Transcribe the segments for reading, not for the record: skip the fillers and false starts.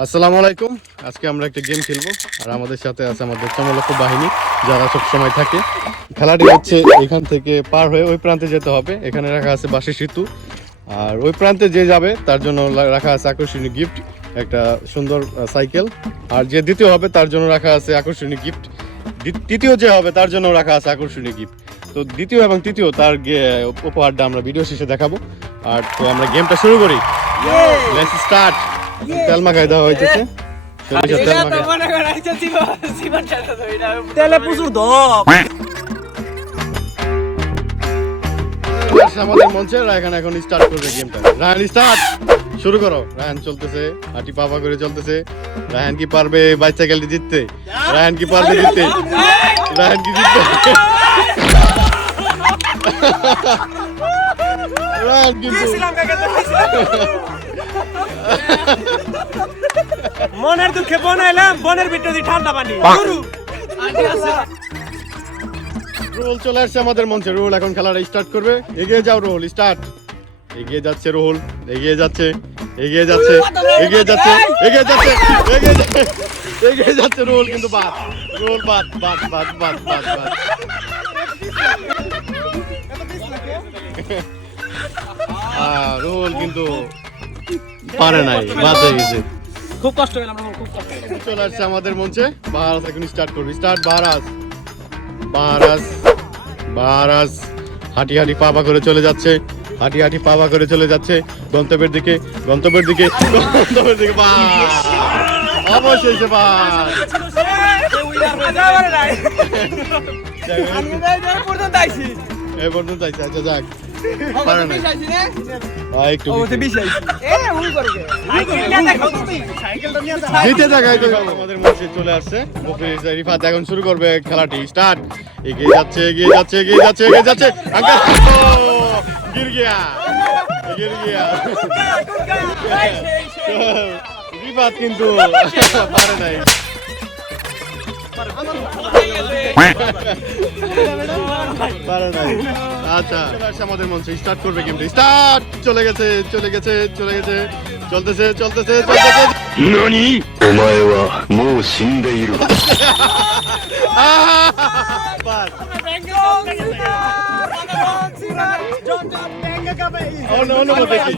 আসসালামু আলাইকুম। আজকে আমরা একটা গেম খেলবো আর আমাদের সাথে আছে আমাদের চমলক্ষ বাহিনী যারা সব সময় থাকে। খেলাটি হচ্ছে এখান থেকে পার হয়ে ওই প্রান্তে যেতে হবে। এখানে রাখা আছে বাঁশের সেতু আর ওই প্রান্তে যে যাবে তার জন্য রাখা আছে আকর্ষণীয় গিফট, একটা সুন্দর সাইকেল। আর যে দ্বিতীয় হবে তার জন্য রাখা আছে আকর্ষণীয় গিফট। তৃতীয় যে হবে তার জন্য রাখা আছে আকর্ষণীয় গিফট। তো দ্বিতীয় এবং তৃতীয় তার উপহারটা আমরা ভিডিও শেষে দেখাবো। আর তো আমরা গেমটা শুরু করি। Let's start. তেল মাখাই দেওয়া হয়েছে। তেলে প্রচুর ধপ। আমাদের মঞ্চে রায়হান এখন স্টার্ট করবে গেমটা। রায়হান স্টার্ট, শুরু করো। রায়হান চলতেছে, হাঁটি পাপা করে চলতেছে। রায়হান কি পারবে বাইসাইকেলটি জিততে? রায়হান কি পারবে জিততে? রায়হান কি জিততে? রায়হান কিন্তু মনের দুঃখে বনাইলাম, বনের ভিতরে ঠান্ডা পানি। রোল চলে আসছে আমাদের মঞ্চে। রোল এখন খেলাটা স্টার্ট করবে। এগিয়ে যাও রোল, স্টার্ট। এগিয়ে যাচ্ছে রোল, এগিয়ে যাচ্ছে, এগিয়ে যাচ্ছে, এগিয়ে যাচ্ছে, এগিয়ে যাচ্ছে, এগিয়ে যাচ্ছে, এগিয়ে যাচ্ছে রোল, কিন্তু বাদ। রোল বাদ, বাদ, বাদ, বাদ, বাদ, বাদ। রোল কিন্তু পারে নাই, বাদ হয়ে গেছে। খুব কষ্ট হইলাম, খুব কষ্ট। চলে আসছে আমাদের মঞ্চে। বাহারাজ এখন স্টার্ট করবে। স্টার্ট বাহারাজ, বাহারাজ, বাহারাজ হাঁটি হাঁটি পাবা করে চলে যাচ্ছে, হাঁটি হাঁটি পাবা করে চলে যাচ্ছে গন্তব্যের দিকে, গন্তব্যের দিকে, গন্তব্যের দিকে। অবশেষে এই পর্যন্ত আইছে। আচ্ছা যাক, পারে না একটু জিতে জায়গায় তো আমাদের মঞ্চে চলে আসছে রিফাত। এখন শুরু করবে খেলাটি। স্টার্ট। এগিয়ে যাচ্ছে, এগিয়ে যাচ্ছে, এগিয়ে যাচ্ছে, এগিয়ে যাচ্ছে। গির গিয়া, গির গিয়া। রিফাত কিন্তু পারে নাই। পারে নাই। আচ্ছা আমাদের মঞ্চে স্টার্ট করবে গেমটা। স্টার্ট। চলে গেছে, চলে গেছে, চলে গেছে, চলতেছে, চলতেছে, চলতেছে। নানি? ওমায়ে ওয়া মৌ শিন্দে ইরু। অনুভূতি কি?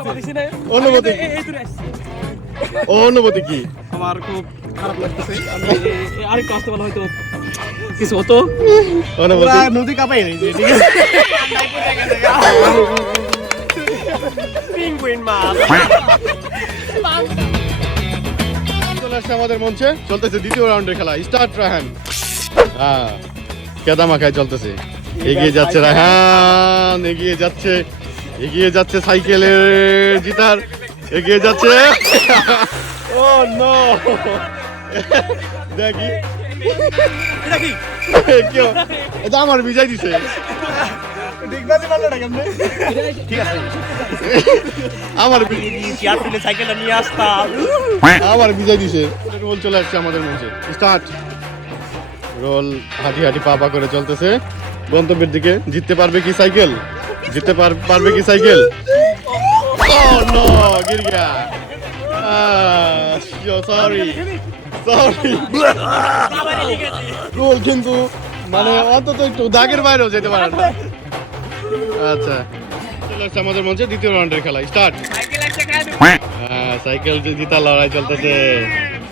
অনুভূতি কি? অনুভূতি কি? আমার খুব খারাপ লাগতেছে। আরেকটু আসতে বলা হয়তো কিছু হতো। অনুভূতি নদী কাঁপাই নাই যে, ঠিক আছে। পিঙ্গুইন মাছ। চলে আসছে আমাদের মঞ্চে। চলতেছে দ্বিতীয় রাউন্ডের খেলা। স্টার্ট রায়হান। হ্যাঁ, কেদা মাখায় চলতেছে। এগিয়ে যাচ্ছে রায়হান, এগিয়ে যাচ্ছে, এগিয়ে যাচ্ছে সাইকেলের জিতার, এগিয়ে যাচ্ছে। ও নো, দেখি এটা কি? কেউ এটা আমার বিজয় দিছে। ঠিক আছে। আমার চেয়ার তুলে সাইকেলটা নিয়ে আসতাম। আমার বিজয় দিছে। রোল চলে আসছে আমাদের মঞ্চে। স্টার্ট। রোল হাঁটি হাঁটি পা করে চলতেছে গন্তব্যের দিকে। জিততে পারবে কি সাইকেল? জিততে পারবে কি সাইকেল? ও নো, গির গিয়া। Sorry, sorry. রোল কিন্তু মানে অন্তত একটু দাগের বাইরেও যেতে পারে না। আচ্ছা, চলে আসছে আমাদের মঞ্চে দ্বিতীয় রাউন্ডের খেলা। স্টার্ট। সাইকেল জিতা লড়াই চলতেছে।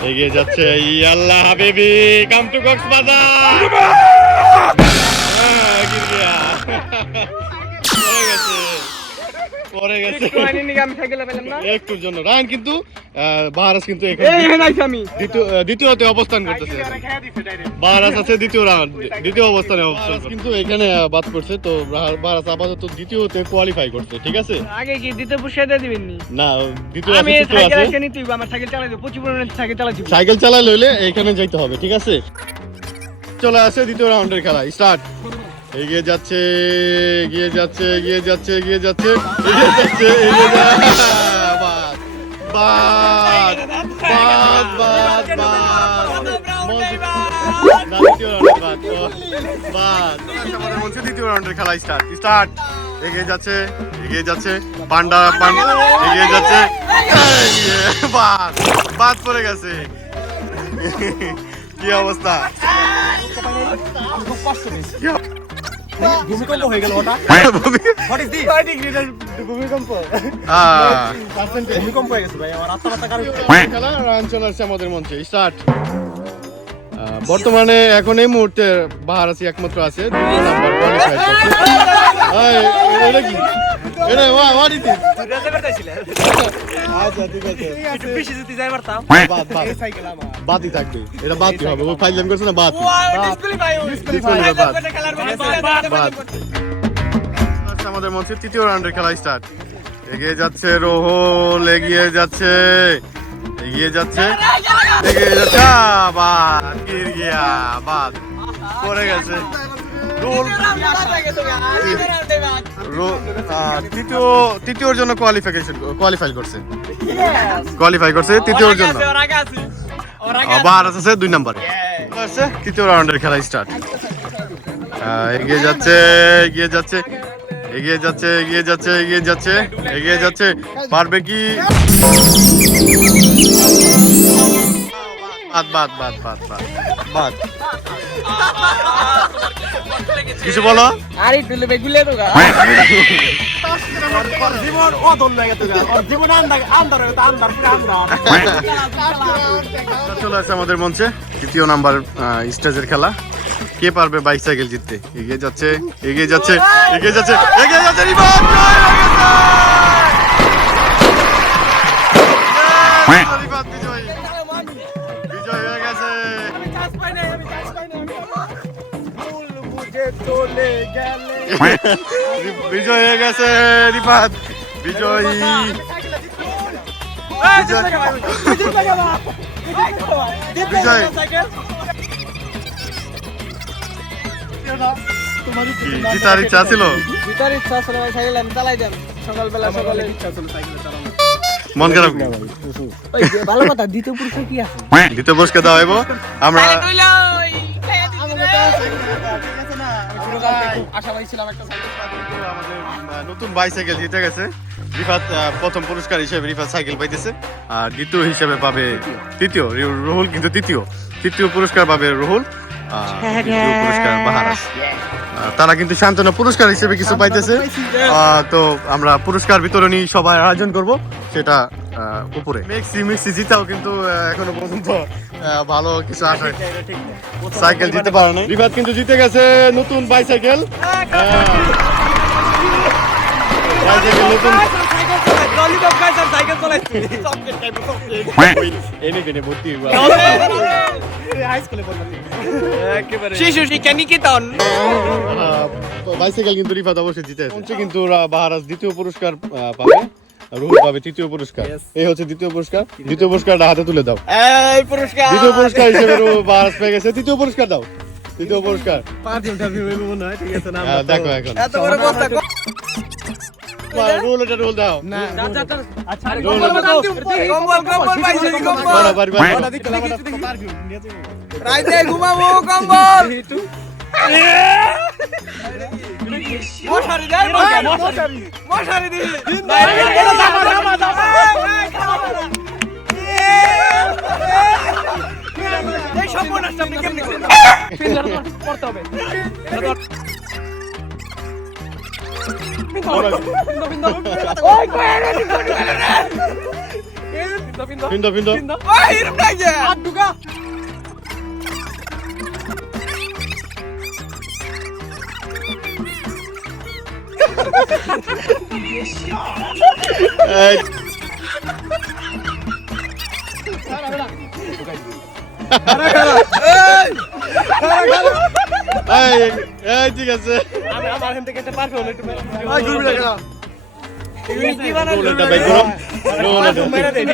এগিয়ে যাচ্ছে। ইয়াল্লাহ হাবিবি, কাম টু কক্সবাজার। গির গিয়া। পড়ে গেছে, পড়ে গেছে একটুর জন্য। রায়হান কিন্তু বাহারাজ কিন্তু দ্বিতীয়তে অবস্থান করতেছে। বাহারাজ আছে দ্বিতীয় রাউন্ড, দ্বিতীয় অবস্থানে কিন্তু এখানে বাদ করছে। তো বাহারাজ আপাতত দ্বিতীয়তে কোয়ালিফাই করছে। ঠিক আছে, আগে কি দিতে পুষাইতে দিবেন নি? না দ্বিতীয় আমি আছে, তৃতীয় সাইকেল আছে। আজকে নিতে হইব, আমার সাইকেল চালাইতে প্রচুর পরিমাণে সাইকেল চালাইতে হইব। সাইকেল চালালে হলে এখানে যাইতে হবে। ঠিক আছে, চলে আসে দ্বিতীয় রাউন্ডের খেলা। স্টার্ট। এগিয়ে যাচ্ছে, এগিয়ে যাচ্ছে, এগিয়ে যাচ্ছে, এগিয়ে যাচ্ছে, এগিয়ে যাচ্ছে, এগিয়ে যাচ্ছে। বাদ, বাদ, বাদ, বাদ, বাদ। না, দ্বিতীয় রাউন্ডের বাদ, বাদ। আমাদের মঞ্চে দ্বিতীয় রাউন্ডের খেলা। Start, start. এগিয়ে যাচ্ছে, এগিয়ে যাচ্ছে, পান্ডা এগিয়ে যাচ্ছে, বাদ বাদ পড়ে গেছে। কি অবস্থা? ভূমিকম্প হয়ে গেল ওটা। ভূমিকম্প ভূমিকম্প হয়ে গেছে ভাই, আমার আত্মহত্যা কারণ খেলা রান চলে আসছে আমাদের মঞ্চে, স্টার্ট। বর্তমানে এখন এই মুহূর্তে বাহার আছি একমাত্র আছে 2 নাম্বার কোয়ালিফাইড করছে। এটা কি? এটা what is this? আচ্ছা ঠিক আছে, একটু বেশি যদি যাই পারতাম। বাদ বাদ এই সাইকেল আমার বাদই থাকবে, এটা বাদই হবে। ও ফাইল করছে না, বাদ ডিসপ্লে বাদ বাদ। আচ্ছা, আমাদের মঞ্চে তৃতীয় রাউন্ডের খেলা স্টার্ট। এগিয়ে যাচ্ছে রোহল, এগিয়ে যাচ্ছে, এগিয়ে যাচ্ছে, এগিয়ে যাচ্ছে, বাদ গির গিয়া, বাদ পড়ে গেছে। রোহল তৃতীয়র জন্য কোয়ালিফাই করছে তৃতীয়র জন্য। বাহার আছে 2 নম্বরে, তৃতীয় রাউন্ডের খেলা স্টার্ট। এগিয়ে যাচ্ছে, এগিয়ে যাচ্ছে, এগিয়ে যাচ্ছে, এগিয়ে যাচ্ছে, এগিয়ে যাচ্ছে, এগিয়ে যাচ্ছে, পারবে কি? বাদ বাদ বাদ বাদ বাদ বাদ। কিছু বলো। আরে টুলে বেগুলে তো গা জীবন ও দল লাগে তো গা জীবন আন্দার আন্দার পুরো আন্দার। চলে আসছে আমাদের মঞ্চে তৃতীয় নাম্বার স্টেজের খেলা। কে পারবে বাইসাইকেল জিততে? এগিয়ে যাচ্ছে, এগিয়ে যাচ্ছে, এগিয়ে যাচ্ছে, এগিয়ে যাচ্ছে, রিবাউন্ড বিজয়, বিজয় হয়ে গেছে। বিজয় হয়ে গেছে রিফাত, বিজয়ী। বিজয় জিতার ইচ্ছা ছিল? ভিতর ইচ্ছা ছিল ভাই, সাইকেল আমি চালাই দেন সকালবেলা, সকালে ইচ্ছা ছিল সাইকেল চালানো। মন খারাপ? ওই যে ভালো কথা, দ্বিতীয় পুরস্কার কি আছে? দ্বিতীয় পুরস্কার দেওয়া হইব। আমরা আশাবাদী ছিলাম একটা সাইকেল আমাদের নতুন বাইসাইকেল জিতে গেছে রিফাত। প্রথম পুরস্কার হিসেবে রিফাত সাইকেল পাইতেছে, আর দ্বিতীয় হিসেবে পাবে তৃতীয় রুহুল, কিন্তু তৃতীয় পুরস্কার পাবে রুহুল, দ্বিতীয় পুরস্কার বাহারাস। তারা কিন্তু সান্ত্বনা পুরস্কার হিসেবে কিছু পাইতেছে। তো আমরা পুরস্কার বিতরণী সবাই আয়োজন করব, সেটা উপরে। মেক্সি জিতাও কিন্তু এখনো পর্যন্ত ভালো কিছু আসে, সাইকেল জিতে পারে না। রিফাত কিন্তু জিতে গেছে নতুন বাইসাইকেল। নতুন বাইসাইকেল কিন্তু রিফাত অবশ্যই জিতে গেছে। কিন্তু বাহারাস দ্বিতীয় পুরস্কার পাবে, রুহুল পাবে তৃতীয় পুরস্কার। এই হচ্ছে দ্বিতীয় পুরস্কার। দ্বিতীয় পুরস্কারটা হাতে তুলে দাও। এই পুরস্কার দ্বিতীয় পুরস্কার হিসেবে বাহারাস পেয়ে গেছে তৃতীয় পুরস্কার। দাও তৃতীয় পুরস্কার। 5 ইন্টারভিউ হইব মনে হয়, ঠিক আছে না? দেখো এখন এত বড় বস্তা রুল, এটা রুল দাও। না আচ্ছা কম্বল পাইছি, কম্বল রাইতে ঘুমাবো, কম্বল মশারি দে, মশারি দে। এই সম্পূর্ণ আপনি কেমনে করতে হবে? পিন্দ ঠিক আছে। আমার হেন থেকে একটা পারফে হলো একটু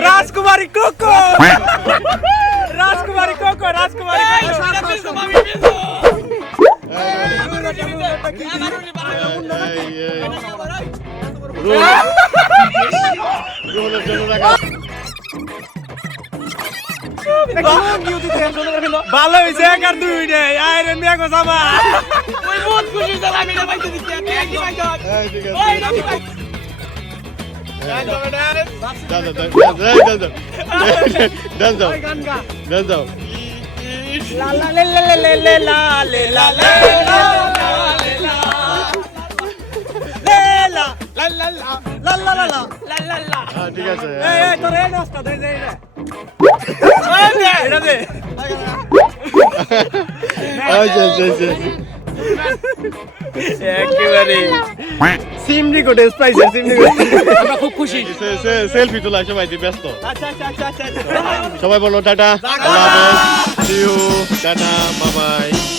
রাজকুমারী কোকো, রাজকুমারী কোকো, রাজকুমারী ভালো হইছে এক আর দুই নেই আইরে মিয়া গো সামা ওই বহুত খুশি হইছে আমি না পাইতে দিচ্ছি কি পাইছো হ্যাঁ ঠিক আছে ওই না পাই ডান্স দাও গান গা ডান্স দাও লা লা লে লে লে লে লা লে লা লে লা লে লা লে লা লা লা লা লা লা লা লা লা লা হ্যাঁ ঠিক আছে এই তোর এই নাস্তা দে দে এটা দে আচ্ছা আচ্ছা আচ্ছা একেবারে সিমনি কোটে স্পাইসি সিমনি কোটে আমরা খুব খুশি সেলফি তোলা সবাই ব্যস্ত আচ্ছা আচ্ছা আচ্ছা আচ্ছা সবাই বলো টাটা আল্লাহ হাফেজ see you tata bye by